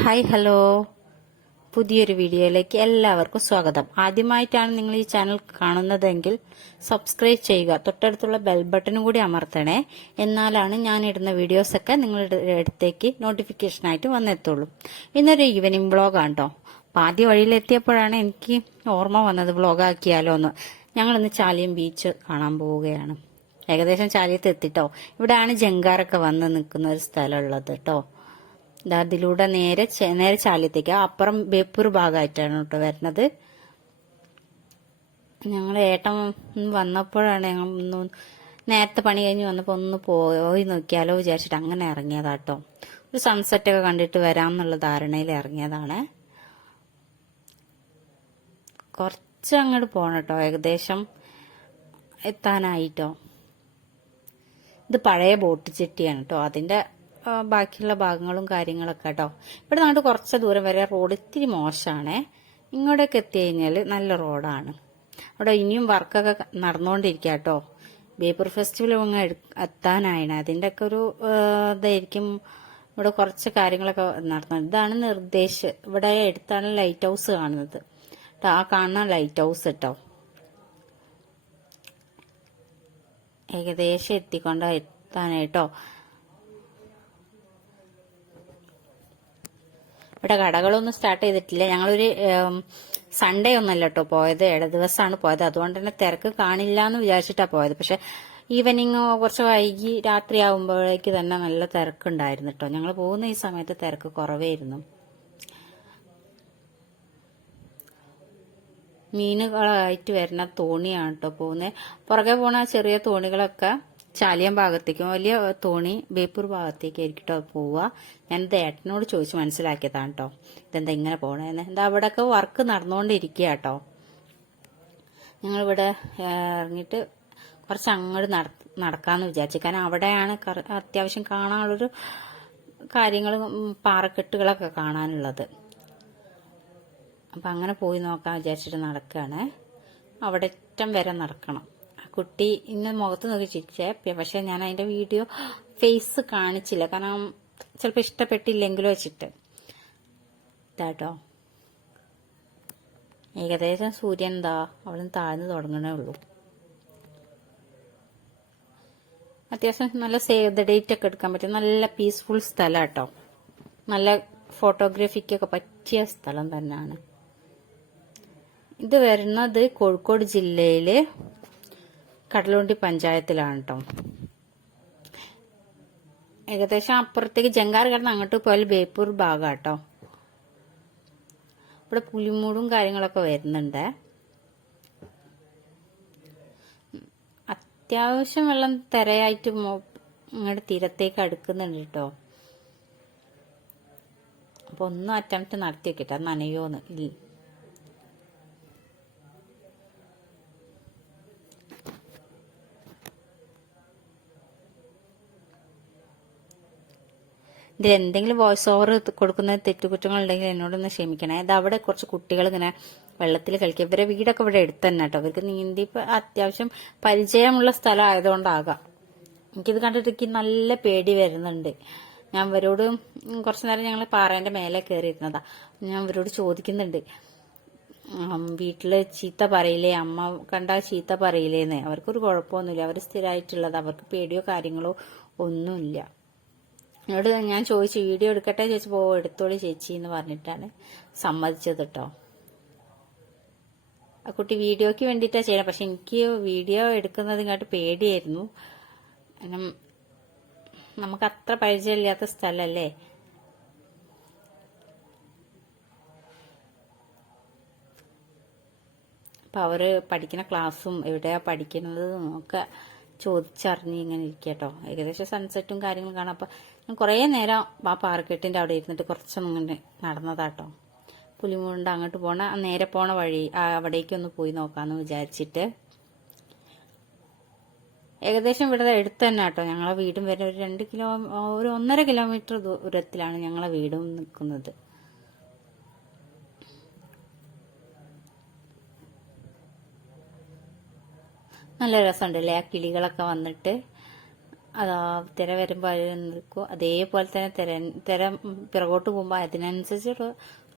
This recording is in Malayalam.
Hi hello. പുതിയൊരു വീഡിയോയിലേക്ക് എല്ലാവർക്കും സ്വാഗതം. ആദ്യമായിട്ടാണ് നിങ്ങൾ ഈ ചാനൽ കാണുന്നതെങ്കിൽ സബ്സ്ക്രൈബ് ചെയ്യുക തൊട്ടടുത്തുള്ള ബെൽ ബട്ടണും കൂടി അമർത്തണേ. എന്നാലാണ് ഞാൻ ഇടുന്ന വീഡിയോസൊക്കെ നിങ്ങളുടെ അടുത്തേക്ക് നോട്ടിഫിക്കേഷനായിട്ട് വന്നെത്തുള്ളൂ. ഇന്നൊരു ഈവനിങ് കേട്ടോ അപ്പം ആദ്യ വഴിയിലെത്തിയപ്പോഴാണ് എനിക്ക് ഓർമ്മ വന്നത് വ്ളോഗാക്കിയാലോ എന്ന്. ഞങ്ങളിന്ന് ചാലിയം ബീച്ച് കാണാൻ പോവുകയാണ്. ഏകദേശം ചാലിയത്ത് എത്തിട്ടോ. ഇവിടെയാണ് ജങ്കാറൊക്കെ വന്ന് നിൽക്കുന്ന ഒരു സ്ഥലമുള്ളത് കേട്ടോ അതിലൂടെ നേരെ നേരെ ചാലിയത്തേക്ക് അപ്പുറം ബേപ്പൂർ ഭാഗമായിട്ടാണ് കേട്ടോ വരുന്നത്. ഞങ്ങൾ ഏട്ടൻ വന്നപ്പോഴാണ് ഞങ്ങൾ ഒന്ന് നേരത്തെ പണി കഴിഞ്ഞ് വന്നപ്പോൾ ഒന്ന് പോയി നോക്കിയാലോ വിചാരിച്ചിട്ട് അങ്ങനെ ഇറങ്ങിയതാട്ടോ ഒരു സൺസെറ്റ് ഒക്കെ കണ്ടിട്ട് വരാം എന്നുള്ള ധാരണയിൽ ഇറങ്ങിയതാണ്. കുറച്ച് അങ്ങോട്ട് പോകണം കേട്ടോ. ഏകദേശം എത്താനായിട്ടോ. ഇത് പഴയ ബോട്ട് ചെട്ടിയാണ് കേട്ടോ. അതിന്റെ ആ, ബാക്കിയുള്ള ഭാഗങ്ങളും കാര്യങ്ങളൊക്കെ കേട്ടോ. ഇവിടെ നാട്ട് കുറച്ച് ദൂരം വരെ റോഡ് ഇത്തിരി മോശമാണേ ഇങ്ങോട്ടേക്ക് എത്തി കഴിഞ്ഞാൽ നല്ല റോഡാണ്. അവിടെ ഇനിയും വർക്കൊക്കെ നടന്നുകൊണ്ടിരിക്കുക കേട്ടോ. ബേപ്പൂർ ഫെസ്റ്റിവൽ അങ്ങ് എടു- അതിന്റെ ഒക്കെ ഒരു ഇതായിരിക്കും. ഇവിടെ കുറച്ച് കാര്യങ്ങളൊക്കെ നടന്നത് ഇതാണ് നിർദ്ദേശ് ഇവിടെ അടുത്താണ് ലൈറ്റ് ഹൗസ് കാണുന്നത്. ട്ടോ, ആ കാണുന്ന ലൈറ്റ് ഹൗസ് കേട്ടോ ഏകദേശം എത്തിക്കൊണ്ട് എത്താനായിട്ടോ. ഇവിടെ കടകളൊന്നും സ്റ്റാർട്ട് ചെയ്തിട്ടില്ല. ഞങ്ങളൊരു സൺഡേ ഒന്നല്ല കേട്ടോ പോയത്. ഇട ദിവസമാണ് പോയത്. അതുകൊണ്ട് തന്നെ തിരക്ക് കാണില്ല എന്ന് വിചാരിച്ചിട്ടാണ് പോയത്. പക്ഷെ ഈവനിങ് കുറച്ച് വൈകി രാത്രി ആകുമ്പോഴേക്ക് തന്നെ നല്ല തിരക്കുണ്ടായിരുന്നു കേട്ടോ ഞങ്ങൾ പോകുന്ന ഈ സമയത്ത് തിരക്ക് കുറവായിരുന്നു. മീനുകളായിട്ട് വരുന്ന തോണിയാണ് കേട്ടോ പോകുന്നത് പുറകെ പോണ ചെറിയ തോണികളൊക്കെ ചാലിയം ഭാഗത്തേക്കും വലിയ തോണി ബേപ്പൂർ ഭാഗത്തേക്കായിരിക്കും കേട്ടോ പോവുക ഞാനിത് ഏട്ടനോട് ചോദിച്ച് മനസ്സിലാക്കിയതാണ് കേട്ടോ ഇതെന്താ ഇങ്ങനെ പോകണേന്ന് എന്താ അവിടെയൊക്കെ വർക്ക് നടന്നുകൊണ്ടിരിക്കുക കേട്ടോ ഞങ്ങളിവിടെ ഇറങ്ങിയിട്ട് കുറച്ച് അങ്ങോട്ട് നട നടക്കാമെന്ന് വിചാരിച്ചു. കാരണം അവിടെയാണ് അത്യാവശ്യം കാണാനുള്ളൊരു കാര്യങ്ങൾ പാറക്കെട്ടുകളൊക്കെ കാണാനുള്ളത്. അപ്പം അങ്ങനെ പോയി നോക്കാൻ വിചാരിച്ചിട്ട് നടക്കുകയാണ് അവിടെ ഇറ്റം വരെ നടക്കണം. കുട്ടി ഇന്ന് മുഖത്ത് നോക്കി ചിരിച്ചേ പക്ഷെ ഞാൻ അതിന്റെ വീഡിയോ ഫേസ് കാണിച്ചില്ല. കാരണം ചിലപ്പോൾ ഇഷ്ടപ്പെട്ടില്ലെങ്കിലോ വെച്ചിട്ട്. ഇതാട്ടോ. ഏകദേശം സൂര്യൻ എന്താ? അവിടെ താഴ്ന്നു തുടങ്ങണേ ഉള്ളൂ. അത്യാവശ്യം നല്ല സേവ് ദ ഡേറ്റ് ഒക്കെ എടുക്കാൻ പറ്റും നല്ല പീസ്ഫുൾ സ്ഥലം കേട്ടോ നല്ല ഫോട്ടോഗ്രാഫിക്കൊക്കെ പറ്റിയ സ്ഥലം തന്നെയാണ്. ഇത് വരുന്നത് കോഴിക്കോട് ജില്ലയിലെ കടലുണ്ടി പഞ്ചായത്തിലാണ് കേട്ടോ ഏകദേശം അപ്പുറത്തേക്ക് ജങ്കാർ കടന്ന് അങ്ങോട്ട് പോയാൽ ബേപ്പൂർ ഭാഗം കേട്ടോ ഇവിടെ പുലിമൂടും കാര്യങ്ങളൊക്കെ വരുന്നുണ്ട്. അത്യാവശ്യം വെള്ളം തിരയായിട്ട് ഇങ്ങോട്ട് തീരത്തേക്ക് അടുക്കുന്നുണ്ട് കേട്ടോ അപ്പൊ ഒന്നും അറ്റംപ്റ്റ് നടത്തി വെക്കട്ടെ നനയോന്ന്. ഇതിൽ എന്തെങ്കിലും വോയിസ് ഓവർ കൊടുക്കുന്ന തെറ്റുകുറ്റങ്ങൾ ഉണ്ടെങ്കിൽ എന്നോടൊന്ന് ക്ഷമിക്കണേ. അത് അവിടെ കുറച്ച് കുട്ടികൾ ഇങ്ങനെ വെള്ളത്തിൽ കളിക്കുക ഇവരെ വീടൊക്കെ ഇവിടെ എടുത്തു തന്നെ കേട്ടോ. ഇവർക്ക് നീന്തി അത്യാവശ്യം പരിചയമുള്ള സ്ഥലം ആയതുകൊണ്ടാകാം. എനിക്കിത് കണ്ടിട്ട് എനിക്ക് നല്ല പേടി വരുന്നുണ്ട്. ഞാൻ ഇവരോട് കുറച്ചു നേരം ഞങ്ങൾ പാറേന്റെ മേലെ കയറിയിരുന്നതാ ഞാൻ ഇവരോട് ചോദിക്കുന്നുണ്ട്. വീട്ടിൽ ചീത്ത പറയില്ലേ? അമ്മ കണ്ടാ ചീത്ത പറയില്ലേന്ന്. അവർക്കൊരു കുഴപ്പമൊന്നുമില്ല. അവർ സ്ഥിരമായിട്ടുള്ളത് അവർക്ക് പേടിയോ കാര്യങ്ങളോ ഒന്നുമില്ല. എന്നോട് ഞാൻ ചോദിച്ചു വീഡിയോ എടുക്കട്ടെ? ചേച്ചി പോവോ എടുത്തോളി ചേച്ചി എന്ന് പറഞ്ഞിട്ടാണ് സമ്മതിച്ചത് കേട്ടോ ആ കുട്ടി വീഡിയോയ്ക്ക് വേണ്ടിയിട്ടാണ് ചെയ്യണം പക്ഷെ എനിക്ക് വീഡിയോ എടുക്കുന്നത് ഇങ്ങോട്ട് പേടിയായിരുന്നു. കാരണം നമുക്ക് അത്ര പരിചയമില്ലാത്ത സ്ഥലമല്ലേ അപ്പൊ അവർ പഠിക്കുന്ന ക്ലാസ്സും എവിടെയാ പഠിക്കുന്നതും ഒക്കെ ചോദിച്ചറിഞ്ഞ് ഇങ്ങനെ ഇരിക്കട്ടോ. ഏകദേശം സൺസെറ്റും കാര്യങ്ങളും കാണാം. അപ്പൊ ഞാൻ കുറേ നേരം ആ പാറക്കെട്ടിന്റെ അവിടെ ഇരുന്നിട്ട് കുറച്ചൊന്നും ഇങ്ങനെ നടന്നതാട്ടോ. പുലിമുണ്ട് അങ്ങോട്ട് പോണ നേരെ പോണ വഴി അവിടേക്കൊന്ന് പോയി നോക്കാന്ന് വിചാരിച്ചിട്ട്. ഏകദേശം ഇവിടെ അടുത്ത് തന്നെ കേട്ടോ ഞങ്ങളെ വീടും വരെ ഒരു രണ്ട് കിലോ ഒരു ഒന്നര കിലോമീറ്റർ ദൂരത്തിലാണ് ഞങ്ങളെ വീടും നിൽക്കുന്നത് നല്ല രസമുണ്ടല്ലേ? ആ കിളികളൊക്കെ വന്നിട്ട് അതാ തിര വരുമ്പോൾ അതിൽ നിൽക്കും. അതേപോലെ തന്നെ തിര തിര പിറകോട്ട് പോകുമ്പോൾ അതിനനുസരിച്ചുള്ള